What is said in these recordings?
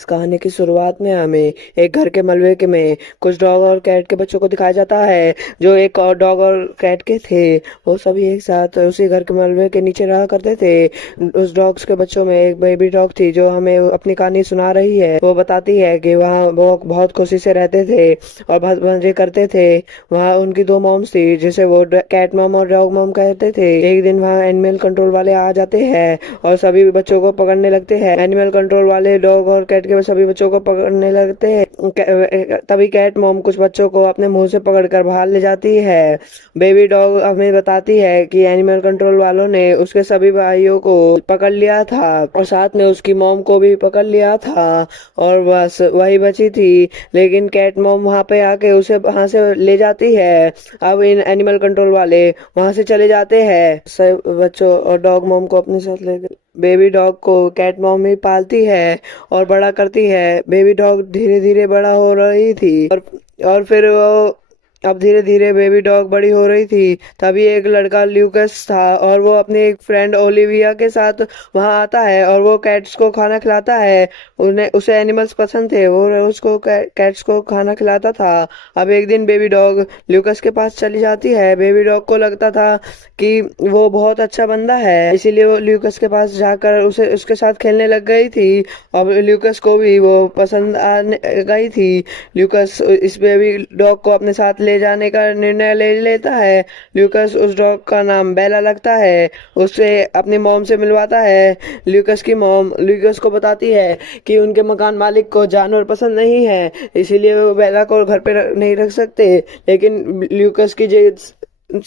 इस कहानी की शुरुआत में हमें एक घर के मलबे के में कुछ डॉग और कैट के बच्चों को दिखाया जाता है। जो एक और डॉग और कैट के थे, वो सभी एक साथ उसी घर के मलबे के नीचे रहा करते थे। उस डॉग्स के बच्चों में एक बेबी डॉग थी जो हमें अपनी कहानी सुना रही है। वो बताती है कि वहाँ वो बहुत खुशी से रहते थे और बहुत मजे करते थे। वहाँ उनकी दो मॉम्स थी जिसे वो कैट मॉम और डॉग मॉम कहते थे। एक दिन वहाँ एनिमल कंट्रोल वाले आ जाते हैं और सभी बच्चों को पकड़ने लगते हैं। एनिमल कंट्रोल वाले डॉग और कैट के सभी बच्चों को पकड़ने लगते हैं। तभी कैट मॉम कुछ बच्चों को अपने मुंह से पकड़कर बाहर ले जाती है। बेबी डॉग हमें बताती है कि एनिमल कंट्रोल वालों ने उसके सभी भाइयों को पकड़ लिया था और साथ में उसकी मॉम को भी पकड़ लिया था और बस वही बची थी। लेकिन कैट मॉम वहां पे आके उसे वहां से ले जाती है। अब इन एनिमल कंट्रोल वाले वहां से चले जाते हैं सब बच्चों और डॉग मॉम को अपने साथ ले। बेबी डॉग को कैट मॉम ही पालती है और बड़ा करती है। बेबी डॉग धीरे धीरे बड़ा हो रही थी और फिर वो अब धीरे धीरे बेबी डॉग बड़ी हो रही थी। तभी एक लड़का ल्यूकस था और वो अपनी एक फ्रेंड ओलिविया के साथ वहां आता है और वो कैट्स को खाना खिलाता है। उन्हें उसे एनिमल्स पसंद थे, वो उसको कैट्स को खाना खिलाता था। अब एक दिन बेबी डॉग ल्यूकस के पास चली जाती है। बेबी डॉग को लगता था कि वो बहुत अच्छा बंदा है, इसीलिए वो ल्यूकस के पास जाकर उसे उसके साथ खेलने लग गई थी। अब ल्यूकस को भी वो पसंद आने गई थी। ल्यूकस इस बेबी डॉग को अपने साथ ले जाने का निर्णय ले लेता है। ल्यूकस उस डॉग का नाम बेला रखता है, उसे अपनी मॉम से मिलवाता है। ल्यूकस की मॉम ल्यूकस को बताती है कि उनके मकान मालिक को जानवर पसंद नहीं है, इसीलिए वो बेला को घर पे नहीं रख सकते। लेकिन ल्यूकस की जिद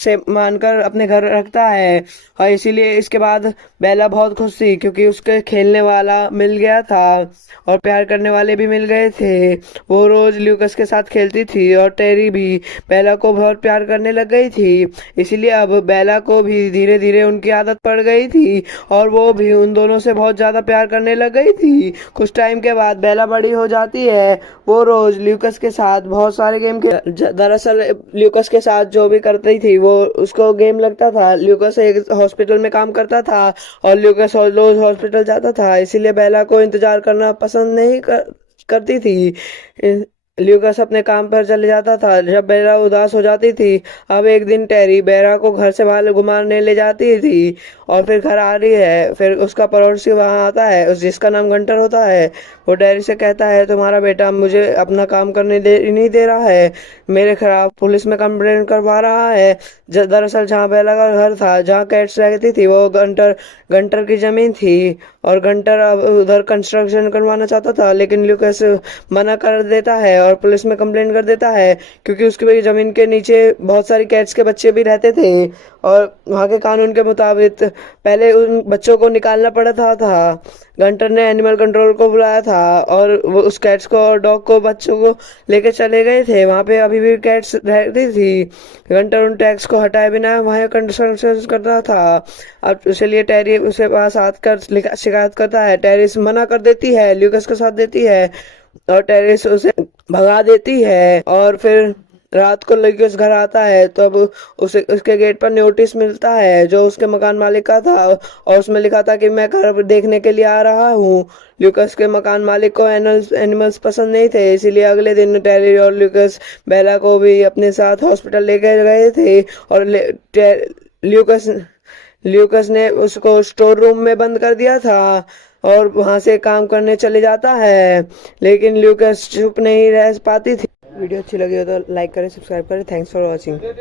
से मानकर अपने घर रखता है और इसीलिए इसके बाद बेला बहुत खुश थी क्योंकि उसके खेलने वाला मिल गया था और प्यार करने वाले भी मिल गए थे। वो रोज ल्यूकस के साथ खेलती थी और टेरी भी बेला को बहुत प्यार करने लग गई थी। इसीलिए अब बेला को भी धीरे धीरे उनकी आदत पड़ गई थी और वो भी उन दोनों से बहुत ज्यादा प्यार करने लग गई थी। कुछ टाइम के बाद बेला बड़ी हो जाती है। वो रोज ल्यूकस के साथ बहुत सारे गेम के दरअसल ल्यूकस के साथ जो भी करती थी वो उसको गेम लगता था। ल्यूकस एक हॉस्पिटल में काम करता था और ल्यूकस रोज हॉस्पिटल जाता था, इसीलिए बेला को इंतजार करना पसंद नहीं करती थी। ल्यूकस अपने काम पर चले जाता था जब बेला उदास हो जाती थी। अब एक दिन टेरी बेला को घर से बाहर घुमाने ले जाती थी और फिर घर आ रही है। फिर उसका पड़ोसी वहां आता है जिसका नाम घंटर होता है। वो टेरी से कहता है, तुम्हारा बेटा मुझे अपना काम करने नहीं दे रहा है, मेरे खिलाफ पुलिस में कंप्लेंट करवा रहा है। दरअसल जहाँ बेला का घर था, जहाँ कैट्स रहती थी, वो घंटर घंटर की जमीन थी और घंटर अब उधर कंस्ट्रक्शन करवाना चाहता था। लेकिन ल्यूकस मना कर देता है और पुलिस में कंप्लेंट कर देता है क्योंकि उसकी जमीन के नीचे बहुत सारी कैट्स के बच्चे भी रहते थे और वहाँ के कानून के मुताबिक पहले उन बच्चों को निकालना पड़ता था। घंटर ने एनिमल कंट्रोल को बुलाया था और वो उस कैट्स को और डॉग को बच्चों को लेकर चले गए थे। वहाँ पे अभी भी कैट्स रहती थी। घंटर उन टैक्स को हटाए बिना वहाँ कंस्ट्रक्शन करता था। अब इसलिए टेरी उसे पास आकर शिकायत करता है। टेरिस मना कर देती है, ल्यूकस का साथ देती है और टेरिस उसे भगा देती है और फिर रात को ल्यूकस घर आता है तो अब उसे उसके गेट पर नोटिस मिलता है जो उसके मकान मालिक का था और उसमें लिखा था कि मैं घर देखने के लिए आ रहा हूँ। ल्यूकस के मकान मालिक को एनिमल्स पसंद नहीं थे, इसीलिए अगले दिन टेरी और ल्यूकस बेला को भी अपने साथ हॉस्पिटल लेकर गए थे और ल्यूकस ल्यूकस ने उसको स्टोर रूम में बंद कर दिया था और वहां से काम करने चले जाता है। लेकिन ल्यूकस चुप नहीं रह पाती थी। वीडियो अच्छी लगी हो तो लाइक करें, सब्सक्राइब करें। Thanks for watching.